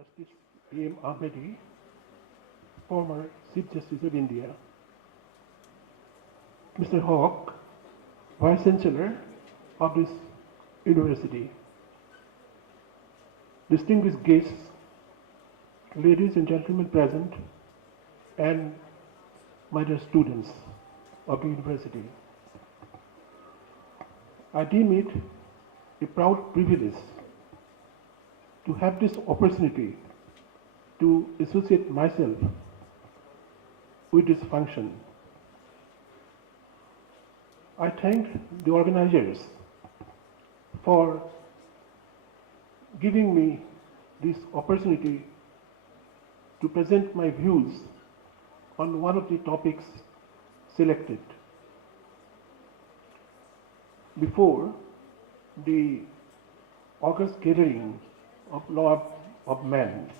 Justice A.M. Ahmedi, former Chief Justice of India, Mr. Hawk, Vice Chancellor of this university, distinguished guests, ladies and gentlemen present, and my dear students of the university. I deem it a proud privilege to have this opportunity to associate myself with this function. I thank the organizers for giving me this opportunity to present my views on one of the topics selected. Before the August gathering of law of man,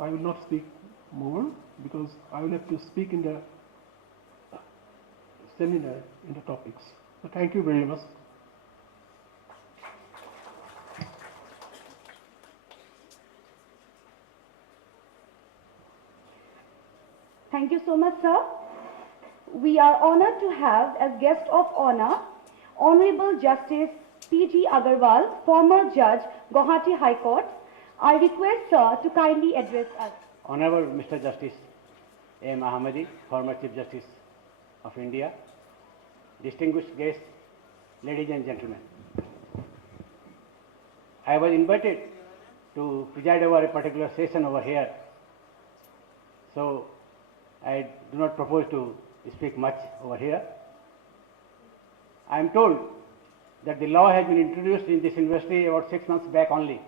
I will not speak more because I will have to speak in the seminar in the topics. So thank you very much. Thank you so much, sir. We are honored to have as guest of honor Honorable Justice P.G. Agarwal, former Judge, Guwahati High Court. I request sir to kindly address us. Honorable Mr. Justice A.M. Ahmedi, former Chief Justice of India, distinguished guests, ladies and gentlemen. I was invited to preside over a particular session over here, so I do not propose to speak much over here. I am told that the law has been introduced in this university about 6 months back only.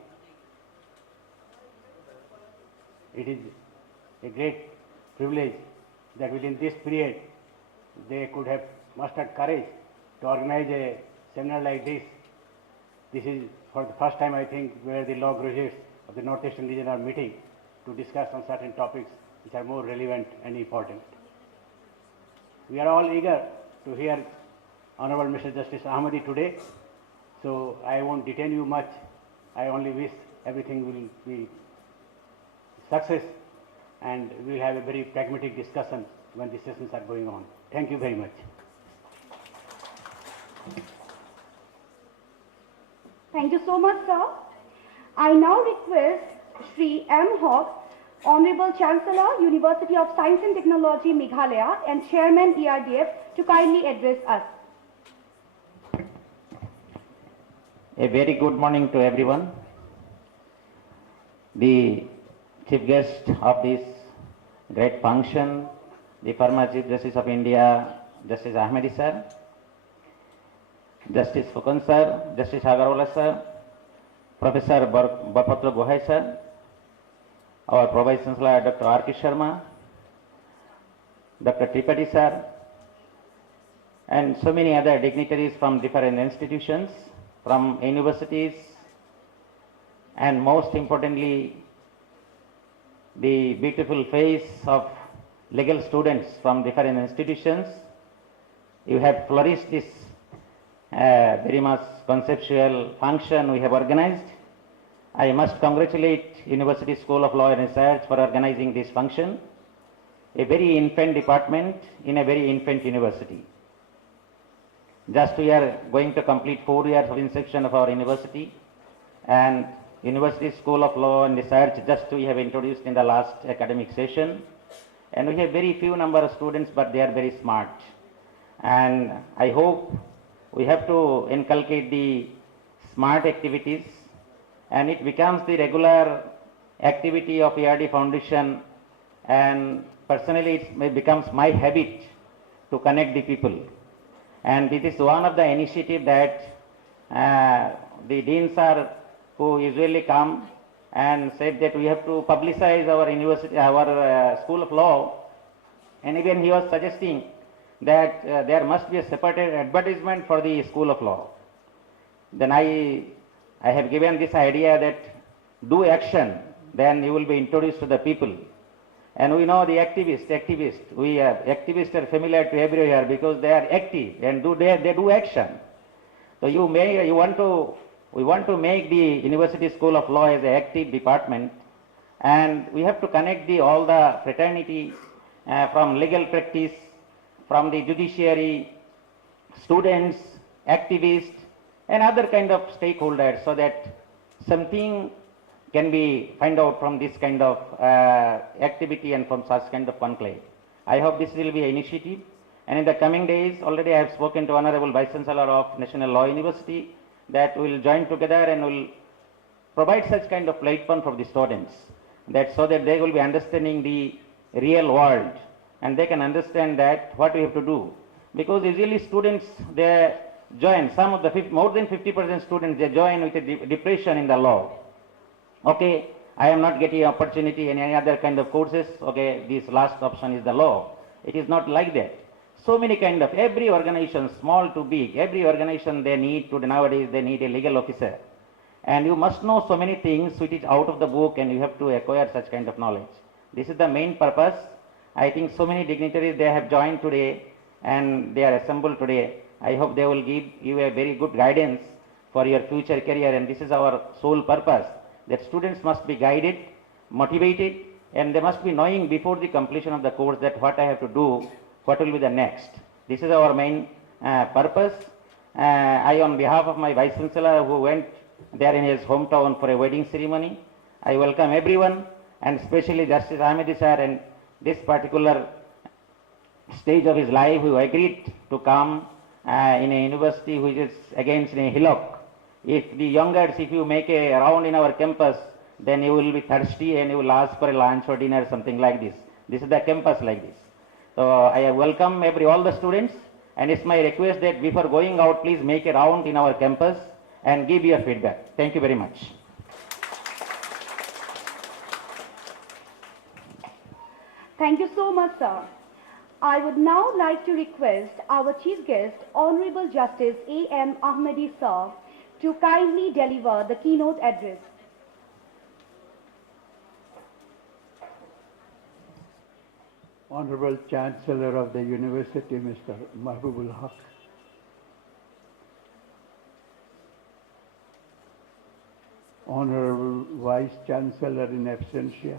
It is a great privilege that within this period they could have mustered courage to organize a seminar like this. This is for the first time, I think, where the law graduates of the Northeastern region are meeting to discuss on certain topics which are more relevant and important. We are all eager to hear Honorable Mr. Justice Ahmedi today, so I won't detain you much. I only wish everything will be success and we will have a very pragmatic discussion when the sessions are going on. Thank you very much. Thank you so much, sir. I now request Shri M. Hawk, Honorable Chancellor, University of Science and Technology, Meghalaya, and Chairman ERDF, to kindly address us. A very good morning to everyone. The chief guest of this great function, the former Chief Justice of India, Justice Ahmedi sir, Justice Fukan sir, Justice Agarwal sir, Professor Barpatra Gohai sir, our Provice Chancellor Dr. R.K. Sharma, Dr. Tripathi sir, and so many other dignitaries from different institutions, from universities, and most importantly, the beautiful face of legal students from different institutions. You have flourished this very much conceptual function we have organized. I must congratulate University School of Law and Research for organizing this function, a very infant department in a very infant university. Just we are going to complete 4 years of inception of our university, and University School of Law and Research just we have introduced in the last academic session, and we have very few number of students, but they are very smart, and I hope we have to inculcate the smart activities, and it becomes the regular activity of ERD Foundation, and personally it becomes my habit to connect the people. And this is one of the initiatives that the deans are who usually come and said that we have to publicize our university, our School of Law, and even he was suggesting that there must be a separate advertisement for the School of Law. Then I have given this idea that do action, then you will be introduced to the people. And we know the activists, activists are familiar to everywhere because they are active and they do action. So we want to make the University School of Law as an active department, and we have to connect all the fraternity from legal practice, from the judiciary, students, activists, and other kind of stakeholders, so that something can be find out from this kind of activity and from such kind of conclave. I hope this will be an initiative, and in the coming days, already I have spoken to Honorable Vice Chancellor of National Law University that we will join together and will provide such kind of platform for the students, that so that they will be understanding the real world and they can understand that what we have to do. Because usually students, they join, some of the more than 50% students, they join with a depression in the law. Okay, I am not getting opportunity in any other kind of courses. Okay, this last option is the law. It is not like that. So many kind of, every organization, small to big, every organization they need to, nowadays they need a legal officer. And you must know so many things which is out of the book, and you have to acquire such kind of knowledge. This is the main purpose. I think so many dignitaries, they have joined today and they are assembled today. I hope they will give you a very good guidance for your future career, and this is our sole purpose, that students must be guided, motivated, and they must be knowing before the completion of the course that what I have to do, what will be the next. This is our main purpose. I, on behalf of my Vice Chancellor who went there in his hometown for a wedding ceremony, I welcome everyone, and especially Justice Ahmedi sir, and this particular stage of his life who agreed to come in a university which is against a hillock. If the youngers, if you make a round in our campus, then you will be thirsty and you will ask for a lunch or dinner, something like this. This is the campus like this. So I welcome all the students, and it's my request that before going out, please make a round in our campus and give your feedback. Thank you very much. Thank you so much, sir. I would now like to request our Chief Guest, Honorable Justice A.M. Ahmedi sir, to kindly deliver the keynote address. Honorable Chancellor of the University, Mr. Mahbubul Haq, Honorable Vice Chancellor in absentia,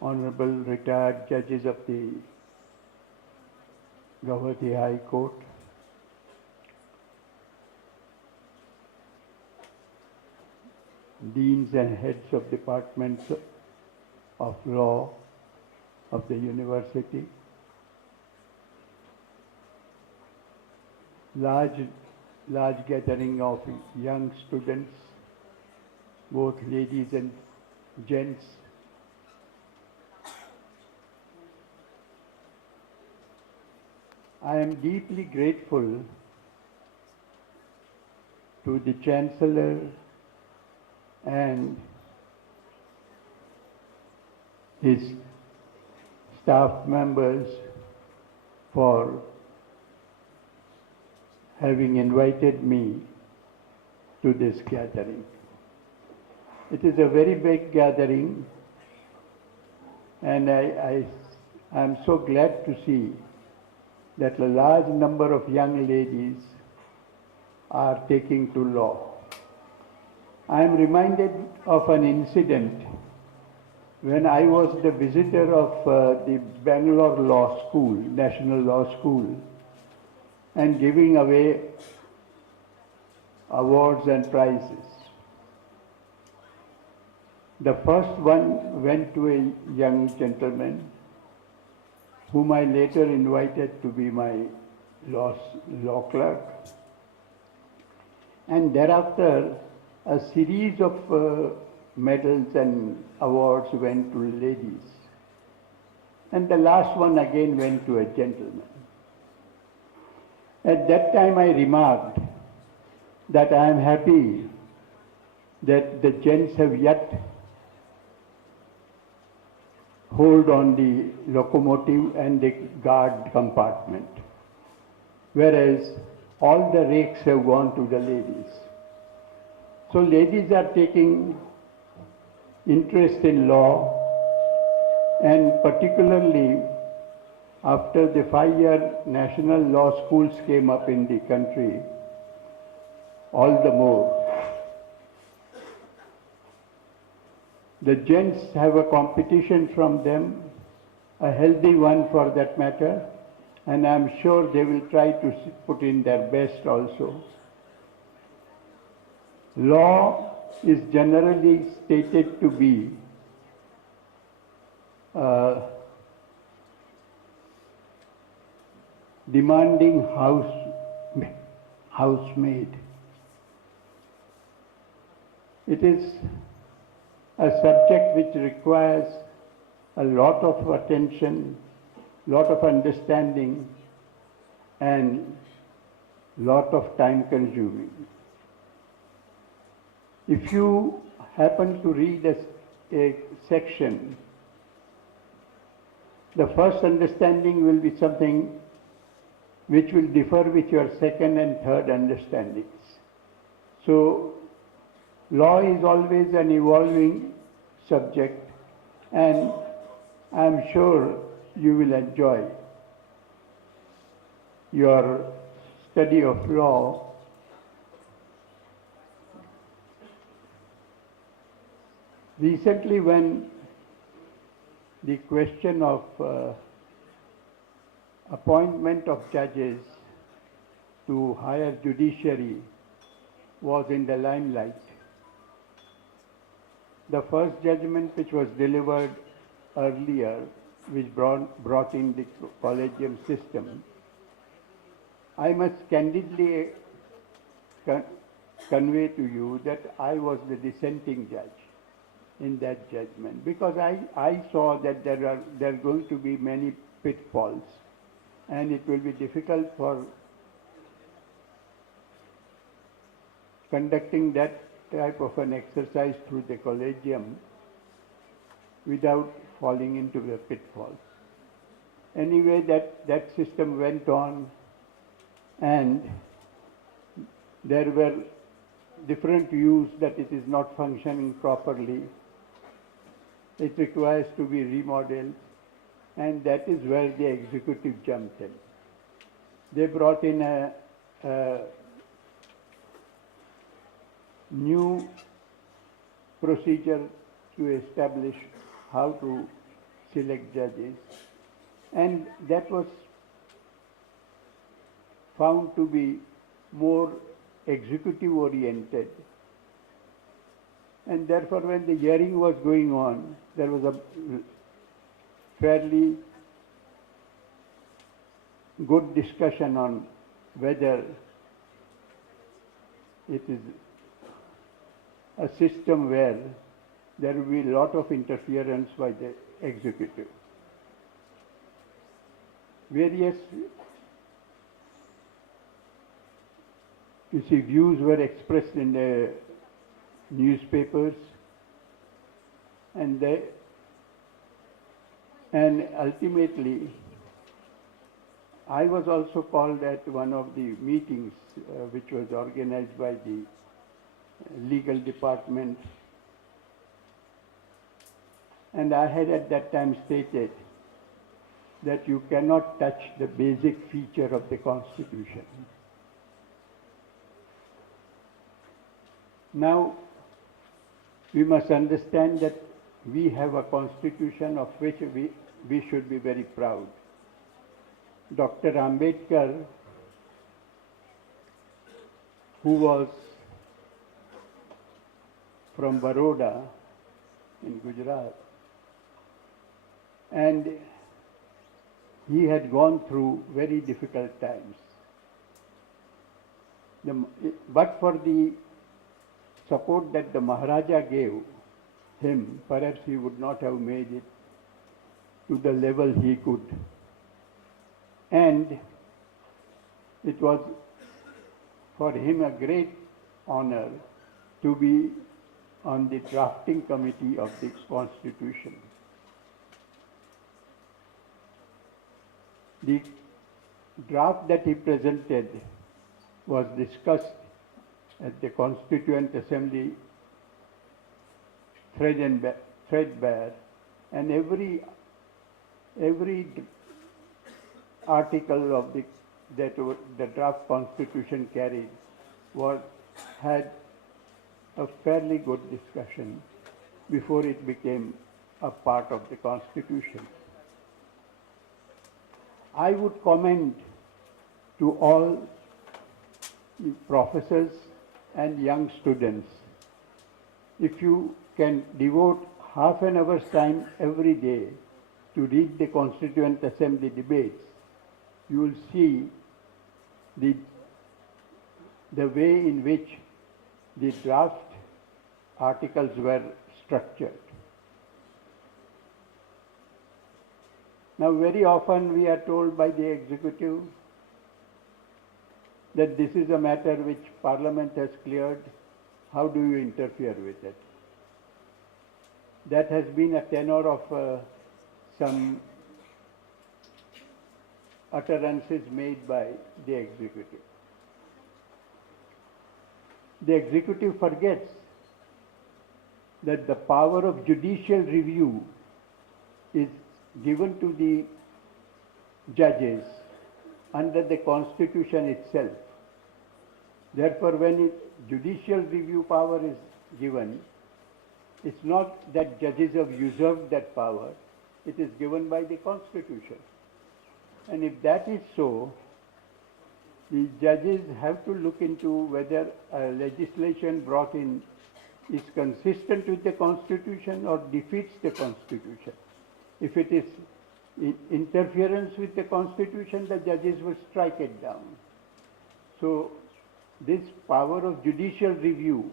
Honorable retired judges of the Guwahati High Court, deans and heads of departments of law of the university, large gathering of young students, both ladies and gents. I am deeply grateful to the Chancellor and his staff members for having invited me to this gathering. It is a very big gathering, and I am so glad to see that a large number of young ladies are taking to law. I am reminded of an incident when I was the visitor of the Bangalore Law School, National Law School, and giving away awards and prizes. The first one went to a young gentleman whom I later invited to be my law clerk. And thereafter, a series of medals and awards went to ladies. And the last one again went to a gentleman. At that time I remarked that I am happy that the gents have yet hold on the locomotive and the guard compartment, whereas all the rakes have gone to the ladies. So ladies are taking interest in law, and particularly after the 5-year national law schools came up in the country, all the more. The gents have a competition from them, a healthy one for that matter, and I'm sure they will try to put in their best also. Law is generally stated to be demanding housemaid. It is a subject which requires a lot of attention, lot of understanding, and lot of time consuming. If you happen to read a section, the first understanding will be something which will differ with your second and third understandings. So, law is always an evolving subject, and I'm sure you will enjoy your study of law. Recently, when the question of appointment of judges to higher judiciary was in the limelight, the first judgment which was delivered earlier, which brought in the collegium system, I must candidly convey to you that I was the dissenting judge in that judgment, because I saw that there are going to be many pitfalls, and it will be difficult for conducting that type of an exercise through the collegium without falling into the pitfalls. Anyway, that system went on, and there were different views that it is not functioning properly. It requires to be remodeled, and that is where the executive jumped in. They brought in a new procedure to establish how to select judges, and that was found to be more executive oriented. And therefore, when the hearing was going on, there was a fairly good discussion on whether it is a system where there will be a lot of interference by the executive. Various, views were expressed in the newspapers, and ultimately, I was also called at one of the meetings which was organized by the legal department, and I had at that time stated that you cannot touch the basic feature of the Constitution. Now, we must understand that we have a Constitution of which we should be very proud. Dr. Ambedkar, who was from Baroda in Gujarat, and he had gone through very difficult times. But for the support that the Maharaja gave him, perhaps he would not have made it to the level he could. And it was for him a great honor to be on the drafting committee of the Constitution. The draft that he presented was discussed at the Constituent Assembly threadbare, and every article of the draft Constitution carried had a fairly good discussion. before it became a part of the Constitution. I would commend to all the professors and young students, if you can devote half an hour's time every day to read the Constituent Assembly debates, you will see the way in which the draft articles were structured. Now, very often we are told by the executive that this is a matter which Parliament has cleared. How do you interfere with it? That has been a tenor of some utterances made by the executive. The executive forgets that the power of judicial review is given to the judges under the Constitution itself. Therefore, when judicial review power is given, it's not that judges have usurped that power, it is given by the Constitution. And if that is so, the judges have to look into whether legislation brought in is consistent with the Constitution or defeats the Constitution. If it is interference with the Constitution, the judges will strike it down. So this power of judicial review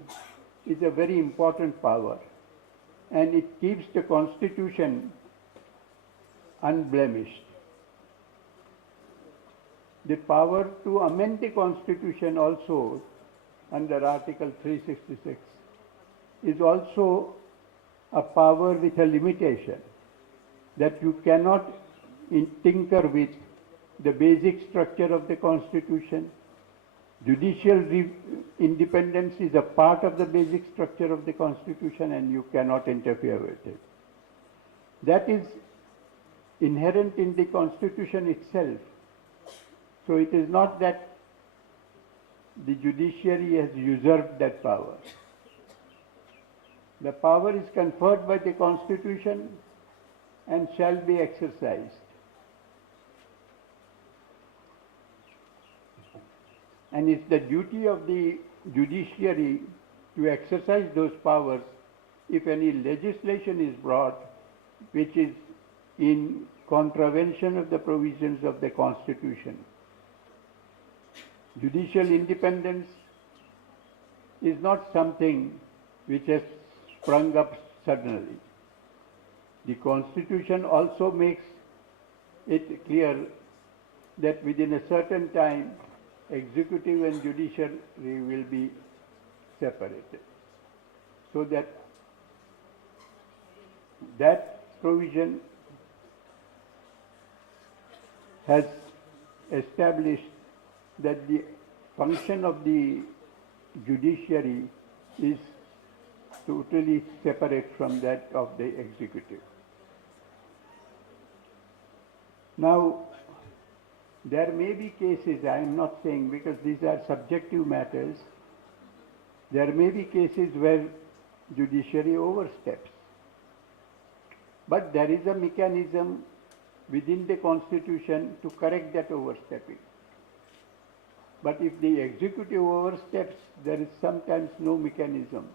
is a very important power, and it keeps the Constitution unblemished. The power to amend the Constitution also under Article 366 is also a power with a limitation, that you cannot tinker with the basic structure of the Constitution. Judicial independence is a part of the basic structure of the Constitution, and you cannot interfere with it. That is inherent in the Constitution itself. So it is not that the judiciary has usurped that power. The power is conferred by the Constitution and shall be exercised. And it's the duty of the judiciary to exercise those powers if any legislation is brought which is in contravention of the provisions of the Constitution. Judicial independence is not something which has sprung up suddenly. The Constitution also makes it clear that within a certain time, executive and judiciary will be separated. So that provision has established that the function of the judiciary is totally separate from that of the executive. Now, there may be cases, I am not saying, because these are subjective matters, there may be cases where judiciary oversteps. But there is a mechanism within the Constitution to correct that overstepping. But if the executive oversteps, there is sometimes no mechanism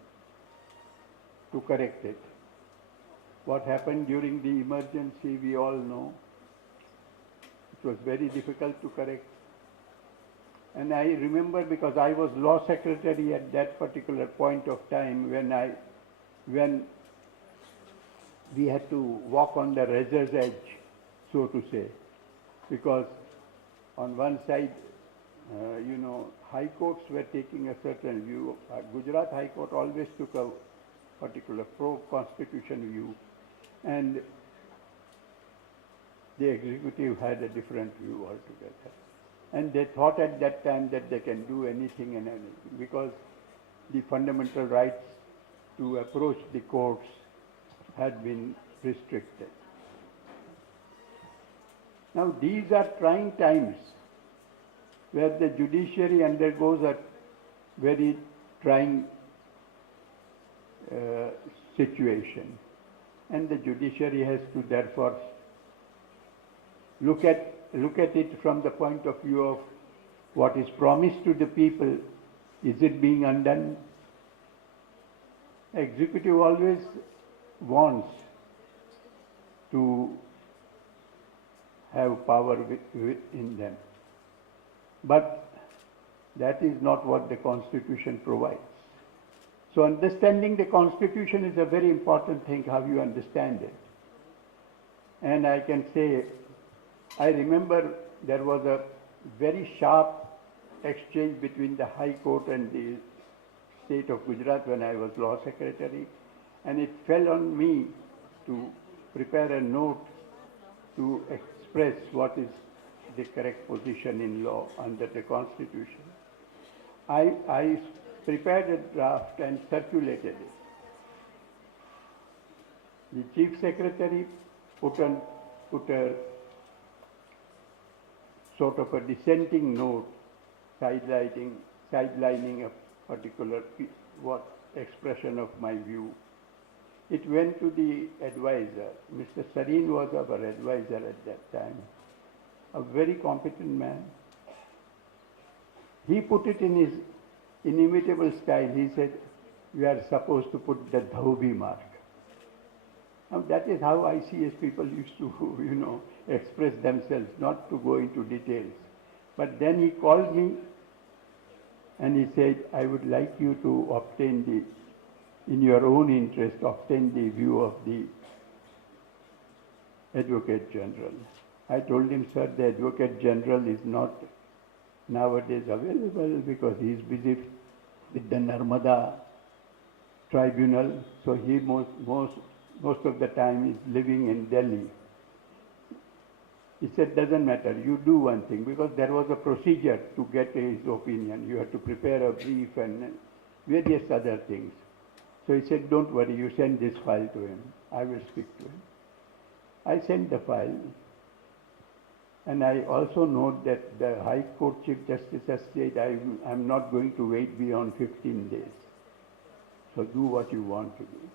to correct it. What happened during the emergency, we all know. It was very difficult to correct. And I remember, because I was law secretary at that particular point of time when we had to walk on the razor's edge, so to say, because on one side, high courts were taking a certain view. Gujarat High Court always took a particular pro-constitution view, and the executive had a different view altogether. And they thought at that time that they can do anything and anything, because the fundamental rights to approach the courts had been restricted. Now, these are trying times where the judiciary undergoes a very trying situation. And the judiciary has to therefore look at it from the point of view of what is promised to the people, is it being undone? Executive always wants to have power in them. But that is not what the Constitution provides. So understanding the Constitution is a very important thing, how you understand it. And I can say, I remember there was a very sharp exchange between the High Court and the state of Gujarat when I was Law Secretary, and it fell on me to prepare a note to express what is the correct position in law under the Constitution. I prepared a draft and circulated it. The Chief Secretary put a sort of a dissenting note sidelining a particular expression of my view. It went to the advisor. Mr. Sareen was our advisor at that time, a very competent man. He put it in his inimitable style. He said, "We are supposed to put the Dhobi mark." Now that is how ICS people used to, express themselves, not to go into details. But then he called me and he said, "I would like you to obtain in your own interest, obtain the view of the Advocate General." I told him, "Sir, the Advocate General is not nowadays available because he is busy with the Narmada Tribunal, so he most of the time is living in Delhi." He said, "Doesn't matter, you do one thing," because there was a procedure to get his opinion. You had to prepare a brief and various other things. So he said, "Don't worry, you send this file to him. I will speak to him." I sent the file. And I also note that the High Court Chief Justice has said, I'm not going to wait beyond 15 days. So do what you want to do.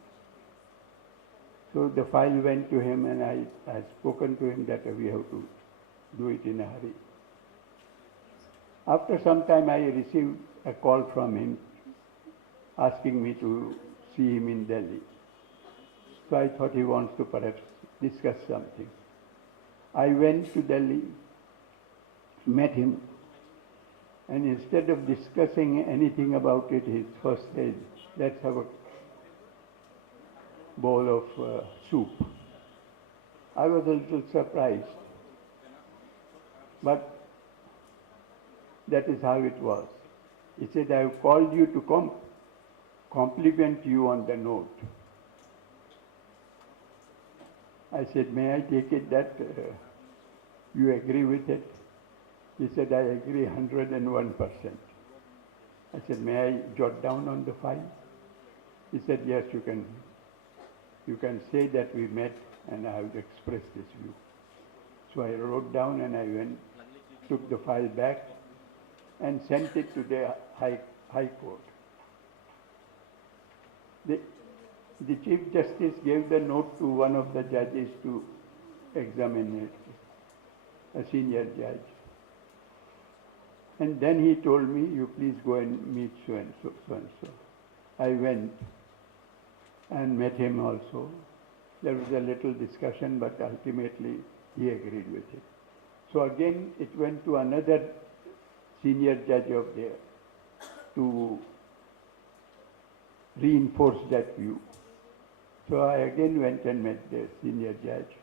So the file went to him, and I had spoken to him that we have to do it in a hurry. After some time, I received a call from him asking me to see him in Delhi. So I thought he wants to perhaps discuss something. I went to Delhi, met him, and instead of discussing anything about it, he first said, "Let's have a bowl of soup." I was a little surprised, but that is how it was. He said, "I have called you to compliment you on the note." I said, "May I take it that you agree with it?" He said, "I agree 101%. I said, "May I jot down on the file?" He said, "Yes, you can. You can say that we met and I have expressed this view." So I wrote down and I took the file back and sent it to the High Court. The Chief Justice gave the note to one of the judges to examine it, a senior judge. And then he told me, "You please go and meet so and so, so and so." I went and met him also. There was a little discussion, but ultimately he agreed with it. So again, it went to another senior judge of there to reinforce that view. So I again went and met the senior judge,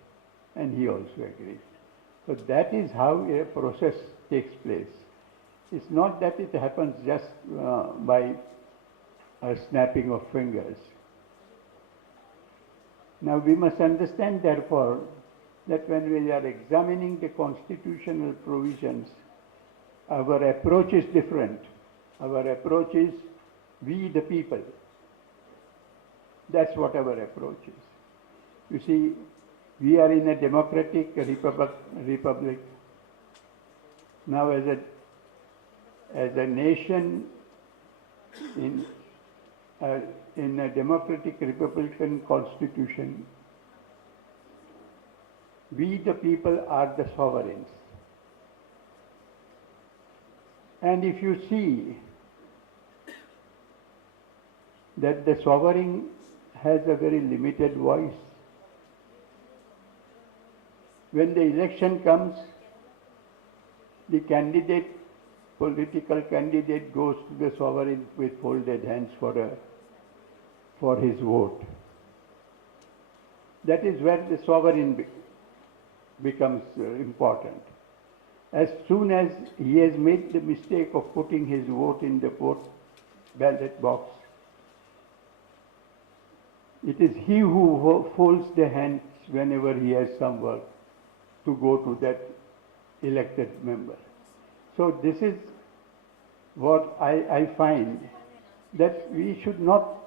and he also agreed. So that is how a process takes place. It's not that it happens just by a snapping of fingers. Now we must understand, therefore, that when we are examining the constitutional provisions, our approach is different. Our approach is we the people. That's what our approach is. You see, we are in a democratic republic. Now as a nation in a democratic republican constitution, we the people are the sovereigns. And if you see that the sovereign has a very limited voice, when the election comes, the candidate, political candidate goes to the sovereign with folded hands for his vote. That is where the sovereign becomes important. As soon as he has made the mistake of putting his vote in the ballot box, it is he who folds the hands whenever he has some work to go to that elected member. So this is what I find, that we should not,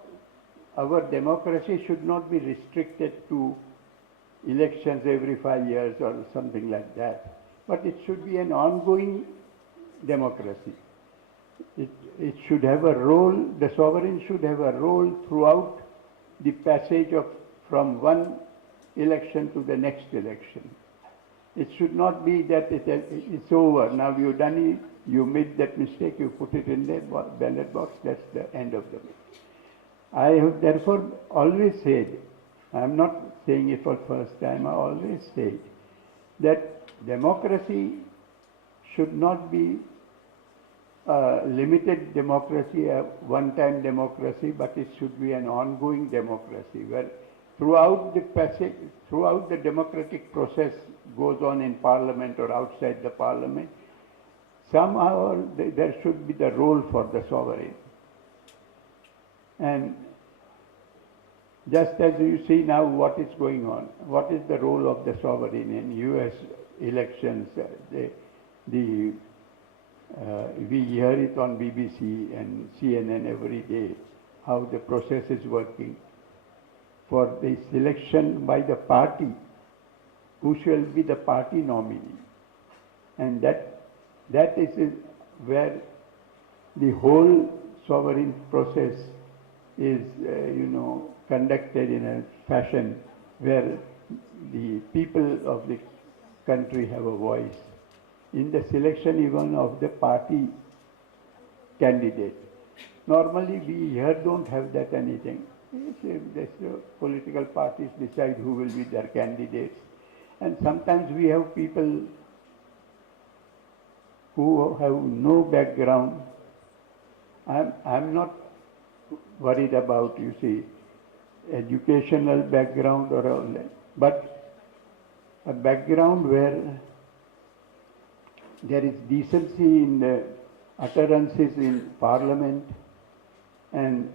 our democracy should not be restricted to elections every 5 years or something like that, but it should be an ongoing democracy. It should have a role, the sovereign should have a role throughout the passage from one election to the next election. It should not be that it's over, now you've done it, you made that mistake, you put it in the ballot box, that's the end of the matter. I have therefore always said, I am not saying it for the first time, I always said that democracy should not be a limited democracy, a one-time democracy, but it should be an ongoing democracy where throughout the democratic process goes on in parliament or outside the parliament, somehow there should be the role for the sovereign. And just as you see now what is going on, what is the role of the sovereign in US elections? We hear it on BBC and CNN every day, how the process is working for the selection by the party, who shall be the party nominee. And that is where the whole sovereign process is, conducted in a fashion where the people of the country have a voice in the selection even of the party candidate. Normally we here don't have that anything. The political parties decide who will be their candidates. And sometimes we have people who have no background. I'm not worried about, you see, educational background or all that, but a background where there is decency in the utterances in parliament and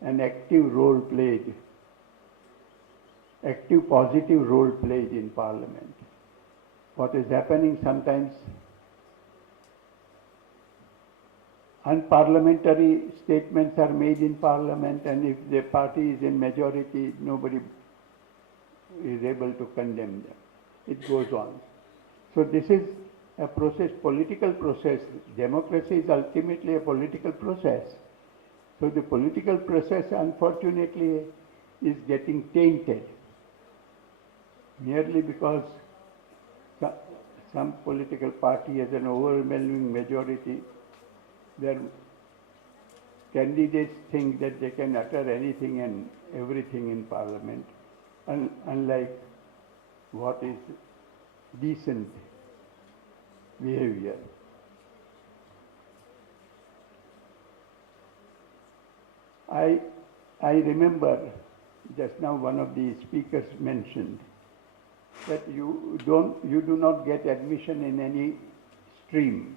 an active role played, active positive role played in parliament. What is happening sometimes, unparliamentary statements are made in parliament, and if the party is in majority, nobody is able to condemn them. It goes on. So this is a process, political process. Democracy is ultimately a political process. So the political process, unfortunately, is getting tainted merely because some political party has an overwhelming majority. Their candidates think that they can utter anything and everything in parliament, unlike what is decent behavior. I remember just now one of the speakers mentioned that you do not get admission in any stream.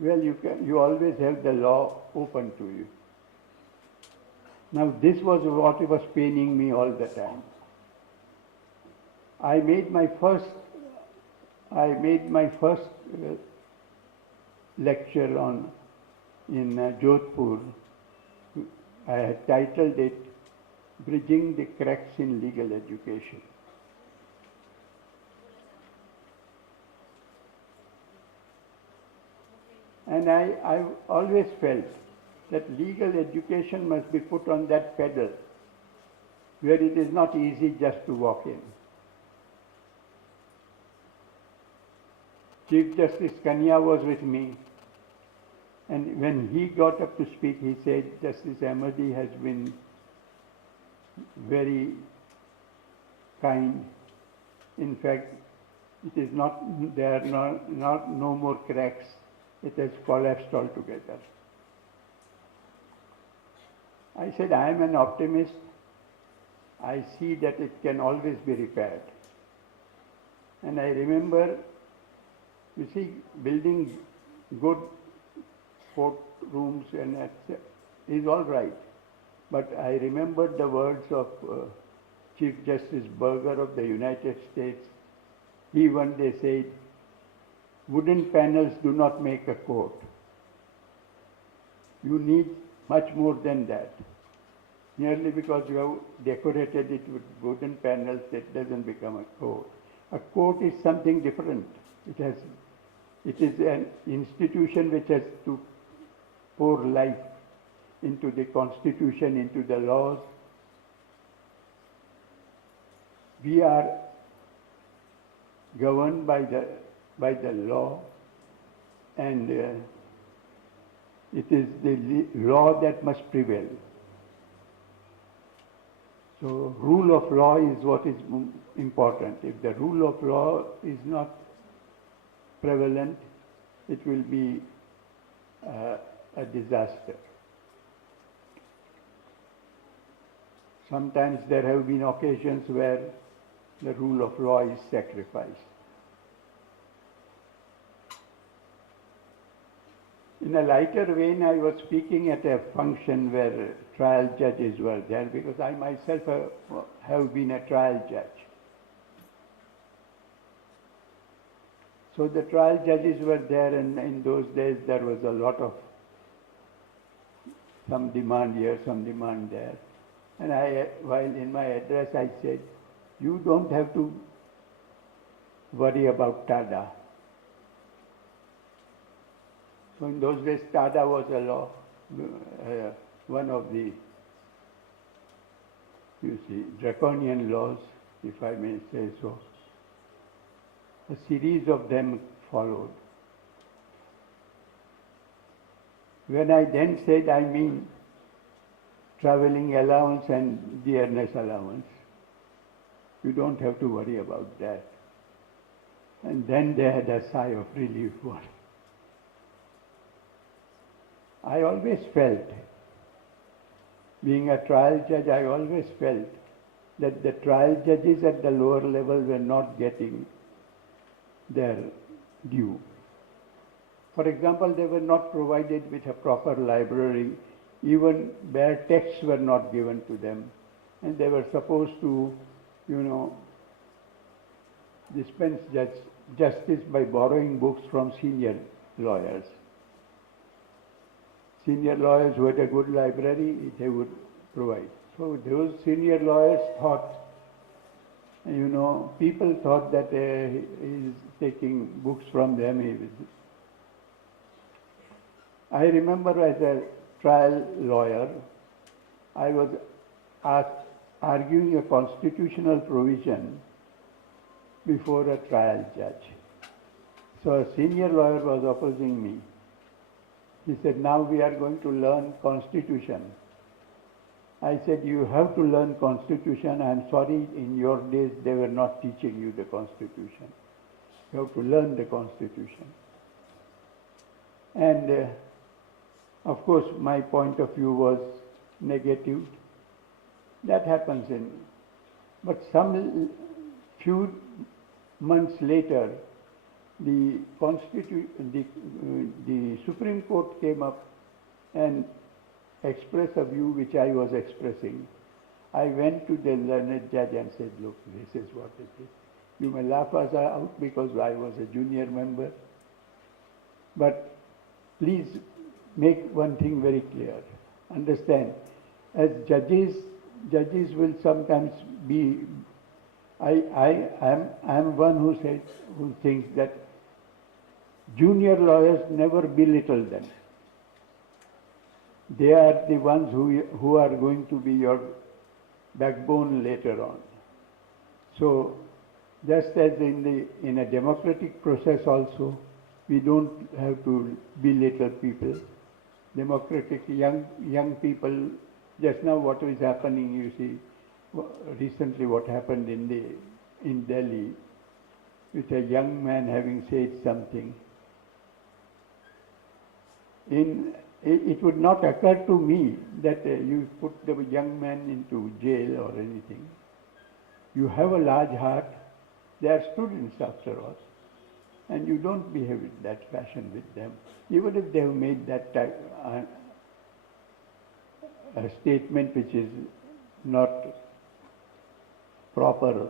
Well, you always have the law open to you. Now this was what was paining me all the time. I made my first lecture in Jodhpur. I had titled it Bridging the Cracks in Legal Education. And I always felt that legal education must be put on that pedal where it is not easy just to walk in. Chief Justice Kanya was with me, and when he got up to speak, he said, Justice Ahmadi has been very kind. In fact, it is not, there are no more cracks. It has collapsed altogether. I said, I am an optimist. I see that it can always be repaired. And I remember, you see, building good courtrooms and is all right. But I remembered the words of Chief Justice Berger of the United States. He one day said, wooden panels do not make a court. You need much more than that. Merely because you have decorated it with wooden panels, it doesn't become a court. A court is something different. It is an institution which has to pour life into the Constitution, into the laws. We are governed by the law, and it is the law that must prevail. So rule of law is what is important. If the rule of law is not prevalent, it will be a disaster. Sometimes there have been occasions where the rule of law is sacrificed. In a lighter vein, I was speaking at a function where trial judges were there, because I myself have been a trial judge. So the trial judges were there, and in those days there was a lot of some demand here, some demand there. And while in my address I said, you don't have to worry about TADA. So in those days, TADA was a law, one of the, you see, draconian laws, if I may say so. A series of them followed. When I then said, I mean traveling allowance and dearness allowance, you don't have to worry about that. And then they had a sigh of relief. I always felt, being a trial judge, I always felt that the trial judges at the lower level were not getting their due. For example, they were not provided with a proper library. Even bare texts were not given to them. And they were supposed to, dispense justice by borrowing books from senior lawyers. Senior lawyers who had a good library, they would provide. So those senior lawyers thought, people thought that he is taking books from them. I remember as a trial lawyer, I was arguing a constitutional provision before a trial judge. So a senior lawyer was opposing me. He said, now we are going to learn Constitution. I said, you have to learn Constitution. I'm sorry, in your days they were not teaching you the Constitution. You have to learn the Constitution. And of course, my point of view was negative. That happens but some few months later, the Supreme Court came up and expressed a view which I was expressing. I went to the learned judge and said, look, this is what it is. You may laugh us out because I was a junior member, but please make one thing very clear. Understand, as judges will sometimes be, I am one who thinks that junior lawyers never belittle them. they are the ones who are going to be your backbone later on. So, just as in a democratic process also, we don't have to belittle people. Democratic young people, just now what is happening, you see, recently what happened in Delhi, with a young man having said something. It would not occur to me that you put the young man into jail or anything. You have a large heart. They are students after all. And you don't behave in that fashion with them. Even if they have made that type, a statement which is not proper.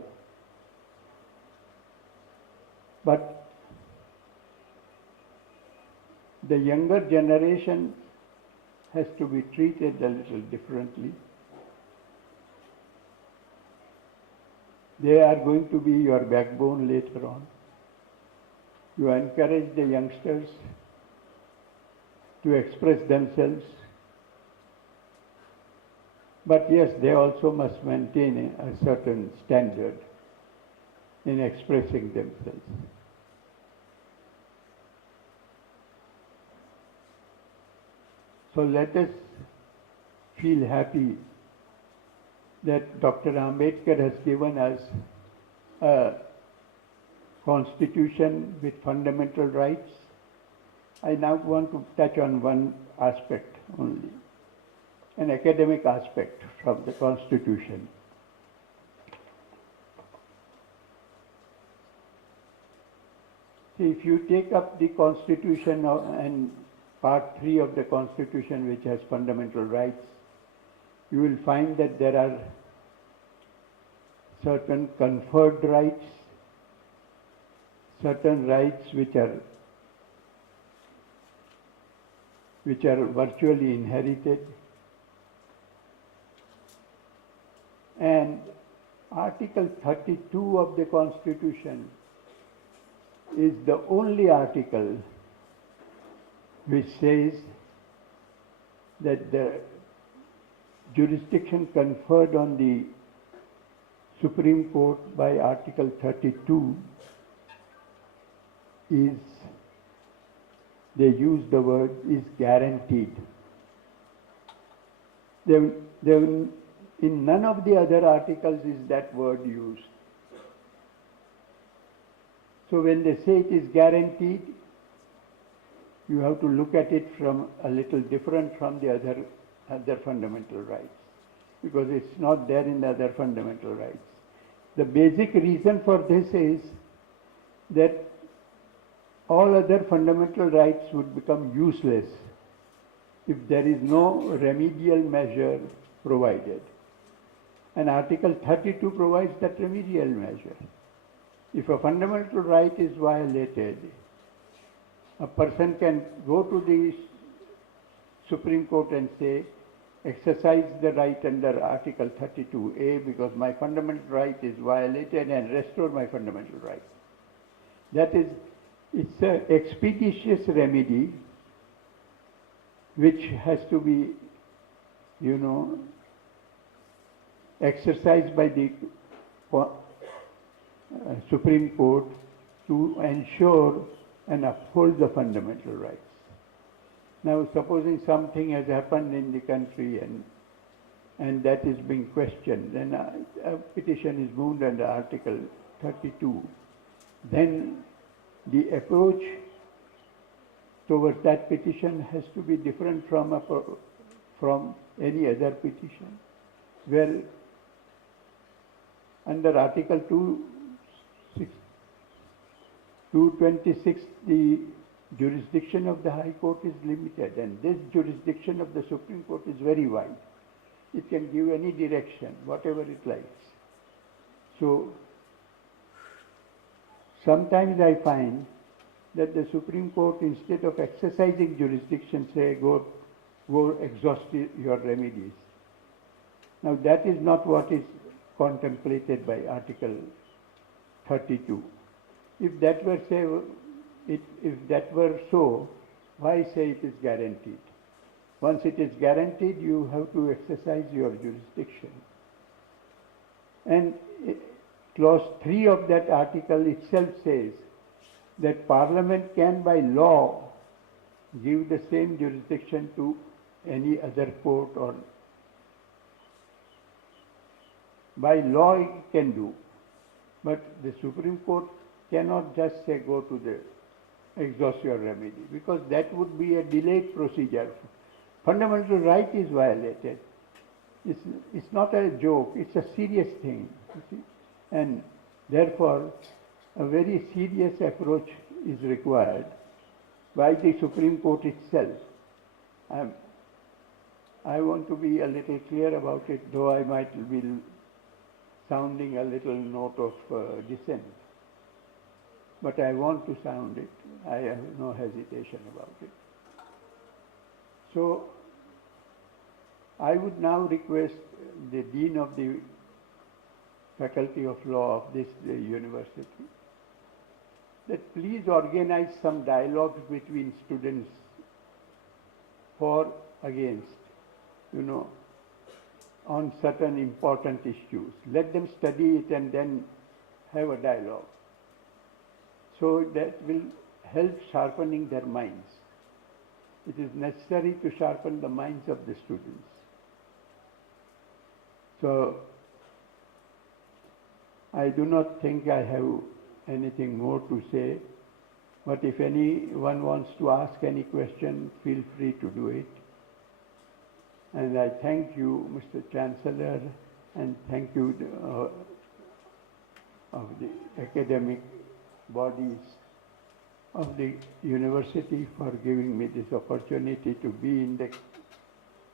But the younger generation has to be treated a little differently. They are going to be your backbone later on. You encourage the youngsters to express themselves. But yes, they also must maintain a certain standard in expressing themselves. So let us feel happy that Dr. Ambedkar has given us a constitution with fundamental rights. I now want to touch on one aspect only, an academic aspect from the constitution. See, if you take up the constitution and part 3 of the constitution, which has fundamental rights, you will find that there are certain conferred rights, certain rights which are virtually inherited, and Article 32 of the Constitution is the only article which says that the jurisdiction conferred on the Supreme Court by Article 32 is, they use the word, is guaranteed. In none of the other articles is that word used. So when they say it is guaranteed, you have to look at it from a little different from the other fundamental rights, because it's not there in the other fundamental rights. The basic reason for this is that all other fundamental rights would become useless if there is no remedial measure provided. And Article 32 provides that remedial measure. If a fundamental right is violated, a person can go to the Supreme Court and say, exercise the right under Article 32A because my fundamental right is violated, and restore my fundamental right. That is, it's an expeditious remedy which has to be, exercised by the Supreme Court to ensure and uphold the fundamental rights. Now, supposing something has happened in the country and that is being questioned, then a petition is moved under Article 32. Then the approach towards that petition has to be different from any other petition, where under Article 226, the jurisdiction of the High Court is limited, and this jurisdiction of the Supreme Court is very wide. It can give any direction, whatever it likes. So, sometimes I find that the Supreme Court, instead of exercising jurisdiction, say, go exhaust your remedies. Now, that is not what is contemplated by Article 32. If that were so, why say it is guaranteed? Once it is guaranteed, you have to exercise your jurisdiction. And clause 3 of that article itself says that Parliament can by law give the same jurisdiction to any other court, or by law it can do. But the Supreme Court cannot just say go to the exhaust your remedy, because that would be a delayed procedure. Fundamental right is violated. It's not a joke, it's a serious thing. You see? And therefore, a very serious approach is required by the Supreme Court itself. I want to be a little clear about it, though I might be sounding a little note of dissent. But I want to sound it. I have no hesitation about it. So, I would now request the Dean of the Faculty of Law of this university that please organize some dialogues between students for, against, on certain important issues. Let them study it and then have a dialogue. So that will help sharpening their minds. It is necessary to sharpen the minds of the students. So, I do not think I have anything more to say, but if anyone wants to ask any question, feel free to do it. And I thank you, Mr. Chancellor, and thank you of the academic bodies of the university for giving me this opportunity to be in the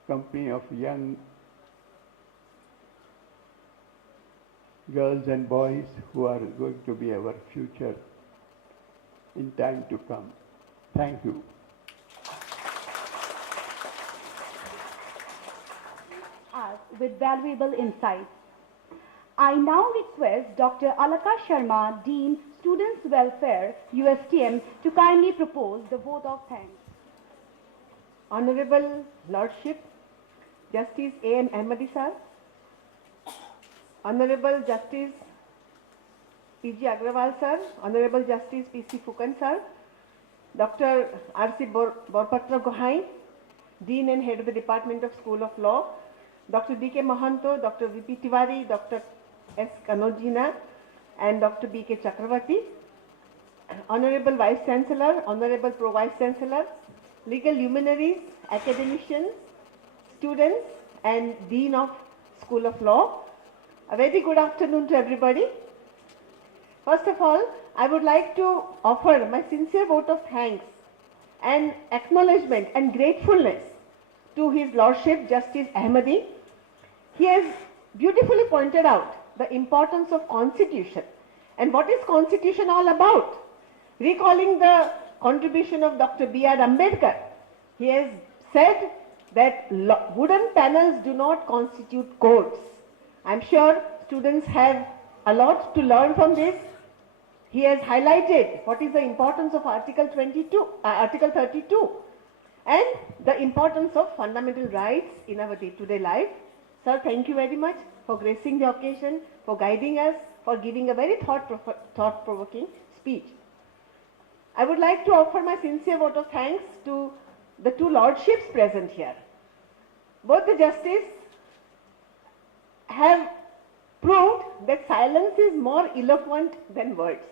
company of young girls and boys who are going to be our future in time to come. Thank you. Us with valuable insights. I now request Dr. Alaka Sharma, Dean, Students' Welfare, USTM, to kindly propose the vote of thanks. Honorable Lordship, Justice A.N. Ahmadi sir, Honorable Justice P.G. Agrawal sir, Honorable Justice P.C. Fukan sir, Dr. R.C. Borpatra Gohain, Dean and Head of the Department of School of Law, Dr. D.K. Mahanto, Dr. V.P. Tiwari, Dr. S. Kanojina, and Dr. B.K. Chakravarti, Honorable Vice Chancellor, Honorable Pro Vice Chancellor, legal luminaries, academicians, students, and Dean of School of Law. A very good afternoon to everybody. First of all, I would like to offer my sincere vote of thanks and acknowledgement and gratefulness to His Lordship Justice Ahmadi. He has beautifully pointed out the importance of Constitution and what is Constitution all about. Recalling the contribution of Dr. B.R. Ambedkar, he has said that wooden panels do not constitute courts. I'm sure students have a lot to learn from this. He has highlighted what is the importance of Article 32, Article 32, and the importance of fundamental rights in our day-to-day life. Sir, thank you very much for gracing the occasion, for guiding us, for giving a very thought-provoking speech. I would like to offer my sincere vote of thanks to the two lordships present here. Both the justices have proved that silence is more eloquent than words.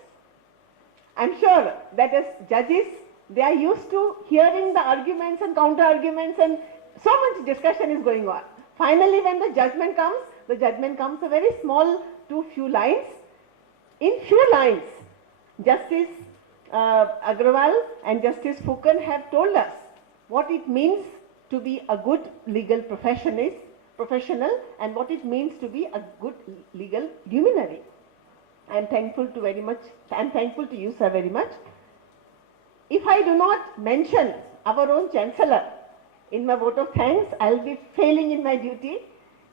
I'm sure that as judges, they are used to hearing the arguments and counter-arguments, and so much discussion is going on. Finally, when the judgment comes a very small to few lines. In few lines, Justice Agrawal and Justice Fukan have told us what it means to be a good legal professional and what it means to be a good legal luminary. I am thankful to you, sir, very much. If I do not mention our own Chancellor in my vote of thanks, I will be failing in my duty.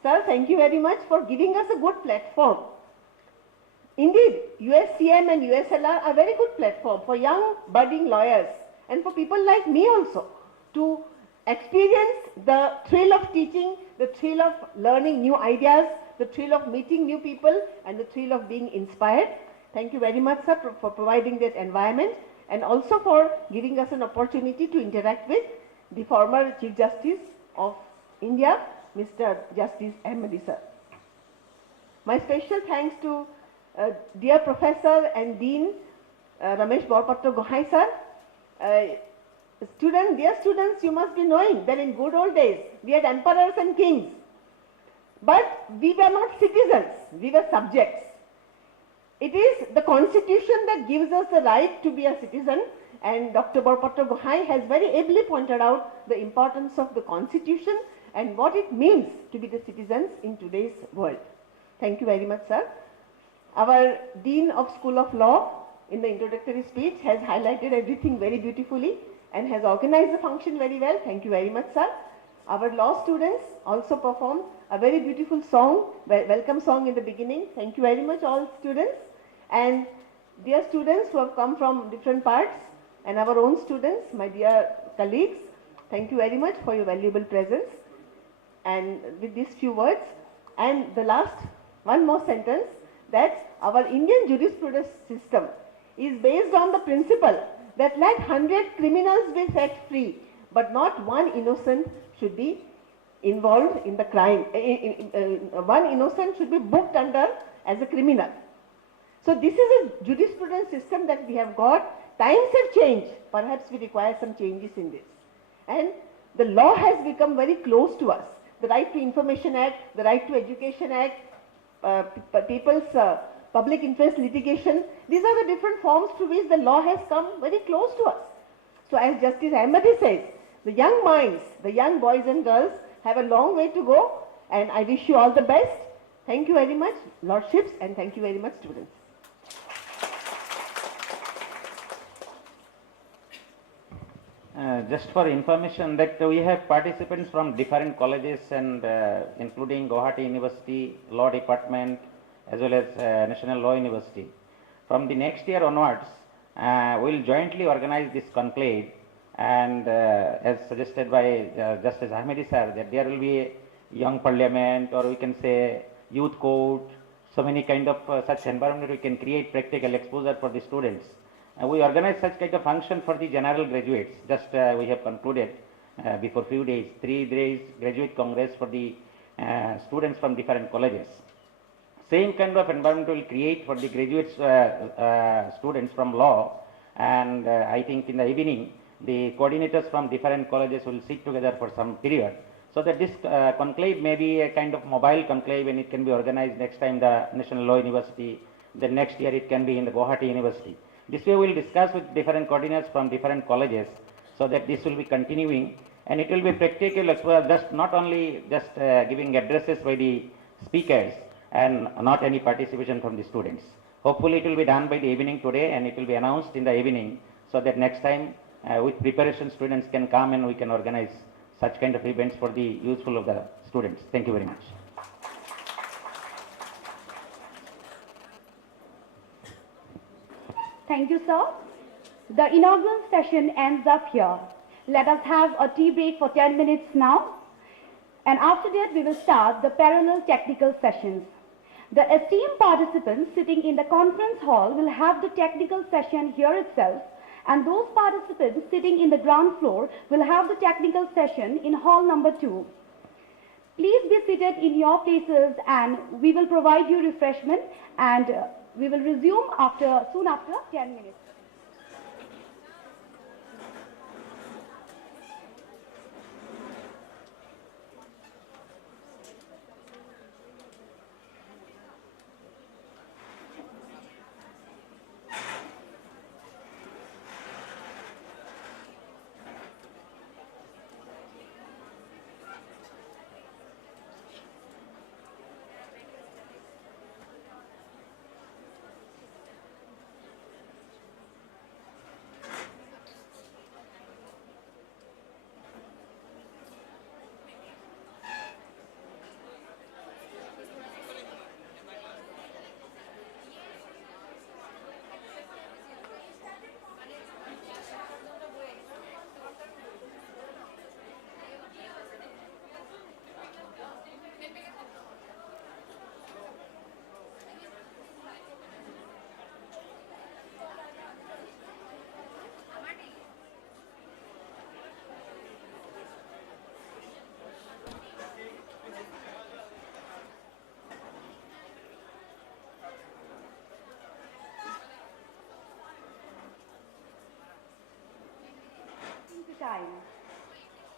Sir, thank you very much for giving us a good platform. Indeed, USTM and USLR are a very good platform for young budding lawyers and for people like me also to experience the thrill of teaching, the thrill of learning new ideas, the thrill of meeting new people, and the thrill of being inspired. Thank you very much, sir, for providing that environment and also for giving us an opportunity to interact with the former Chief Justice of India, Mr. Justice Ahmadi, sir. My special thanks to dear Professor and Dean Ramesh Borpatra Gohai, sir. Dear students, you must be knowing that in good old days, we had emperors and kings. But we were not citizens, we were subjects. It is the constitution that gives us the right to be a citizen, and Dr. Borpatra Gohai has very ably pointed out the importance of the constitution and what it means to be the citizens in today's world. Thank you very much, sir. Our Dean of School of Law in the introductory speech has highlighted everything very beautifully and has organized the function very well. Thank you very much, sir. Our law students also performed a very beautiful song, welcome song in the beginning. Thank you very much, all students. And dear students who have come from different parts and our own students, my dear colleagues, thank you very much for your valuable presence. And with these few words, and the last one more sentence, that our Indian jurisprudence system is based on the principle that let 100 criminals be set free, but not one innocent should be involved in the crime. One innocent should be booked under as a criminal. So this is a jurisprudence system that we have got. Times have changed. Perhaps we require some changes in this. And the law has become very close to us. The Right to Information Act, the Right to Education Act, people's public interest litigation, these are the different forms through which the law has come very close to us. So as Justice Ahmadi says, the young minds, the young boys and girls have a long way to go, and I wish you all the best. Thank you very much, Lordships, and thank you very much, students. Just for information that we have participants from different colleges and including Guwahati University Law Department as well as National Law University. From the next year onwards, we will jointly organize this conclave, and as suggested by Justice Ahmedi sir, that there will be a young parliament, or we can say youth court, so many kind of such environment we can create practical exposure for the students. We organize such kind of function for the general graduates. Just we have concluded before few days, 3 days graduate congress for the students from different colleges. Same kind of environment will create for the graduates students from law, and I think in the evening the coordinators from different colleges will sit together for some period, so that this conclave may be a kind of mobile conclave, and it can be organized next time the National Law University, then next year it can be in the Guwahati University. This way we will discuss with different coordinators from different colleges, so that this will be continuing, and it will be practical as well, just not only just giving addresses by the speakers and not any participation from the students. Hopefully it will be done by the evening today, and it will be announced in the evening, so that next time with preparation students can come and we can organize such kind of events for the useful of the students. Thank you very much. Thank you, sir. The inaugural session ends up here. Let us have a tea break for 10 minutes now. And after that, we will start the parallel technical sessions. The esteemed participants sitting in the conference hall will have the technical session here itself, and those participants sitting in the ground floor will have the technical session in hall number 2. Please be seated in your places, and we will provide you refreshment, and we will resume soon after 10 minutes.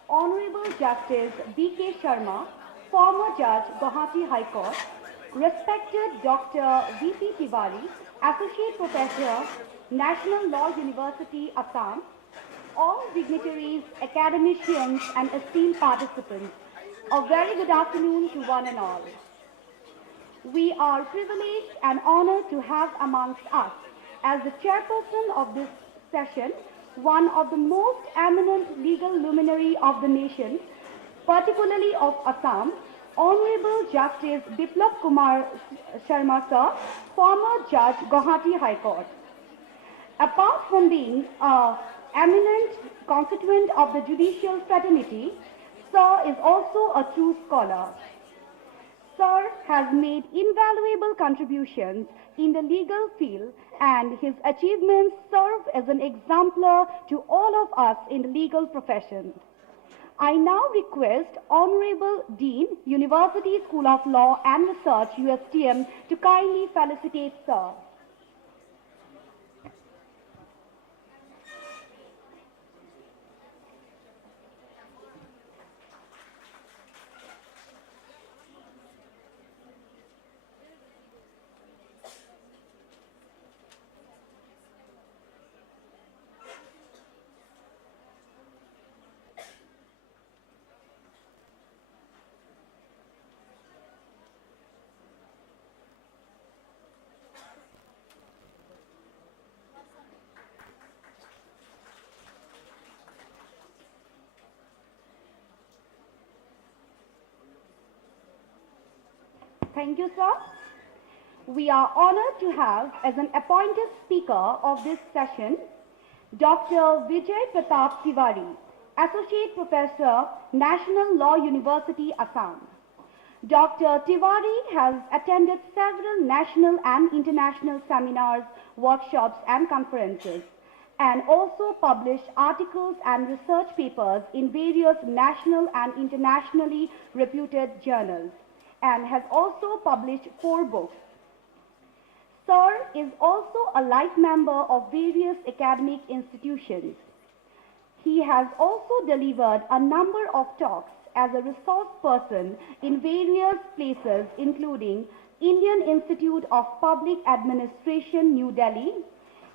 Honorable Justice B.K. Sharma, former Judge, Guwahati High Court, respected Dr. V.P. Tiwari, Associate Professor, National Law University, Assam, all dignitaries, academicians, and esteemed participants, a very good afternoon to one and all. We are privileged and honored to have amongst us, as the chairperson of this session, one of the most eminent legal luminary of the nation, particularly of Assam, Honorable Justice Biplab Kumar Sharma sir, former Judge, Guwahati High Court. Apart from being an eminent constituent of the judicial fraternity, sir is also a true scholar. Sir has made invaluable contributions in the legal field, and his achievements serve as an exemplar to all of us in the legal profession. I now request Honorable Dean, University School of Law and Research, USTM, to kindly felicitate Sir. Thank you, sir. We are honored to have as an appointed speaker of this session, Dr. Vijay Pratap Tiwari, Associate Professor, National Law University, Assam. Dr. Tiwari has attended several national and international seminars, workshops, and conferences, and also published articles and research papers in various national and internationally reputed journals, and has also published 4 books. Sir is also a life member of various academic institutions. He has also delivered a number of talks as a resource person in various places, including Indian Institute of Public Administration, New Delhi,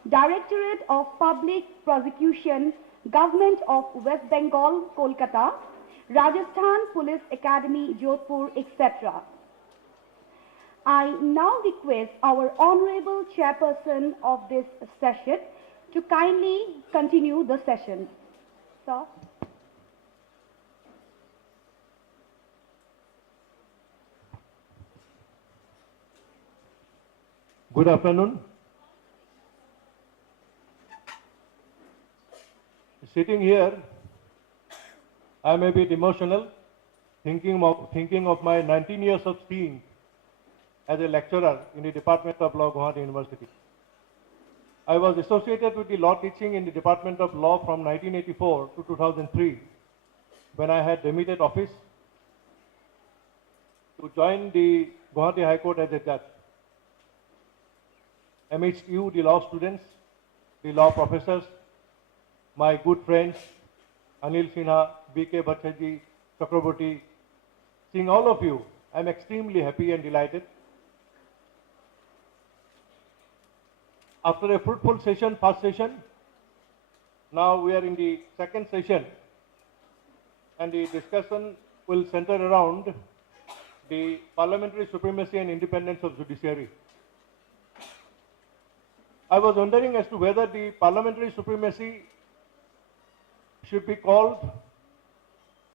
Directorate of Public Prosecution, Government of West Bengal, Kolkata, Rajasthan Police Academy, Jodhpur, etc. I now request our Honorable Chairperson of this session to kindly continue the session. Sir. Good afternoon. Sitting here, I am a bit emotional, thinking of my 19 years of stint as a lecturer in the Department of Law, Guwahati University. I was associated with the law teaching in the Department of Law from 1984 to 2003, when I had remitted office to join the Guwahati High Court as a judge. Amidst you, the law students, the law professors, my good friends, Anil Sinha, B.K. Bhattacharjee, Chakraborty, seeing all of you, I am extremely happy and delighted. After a fruitful session, first session, now we are in the second session, and the discussion will center around the parliamentary supremacy and independence of judiciary. I was wondering as to whether the parliamentary supremacy should be called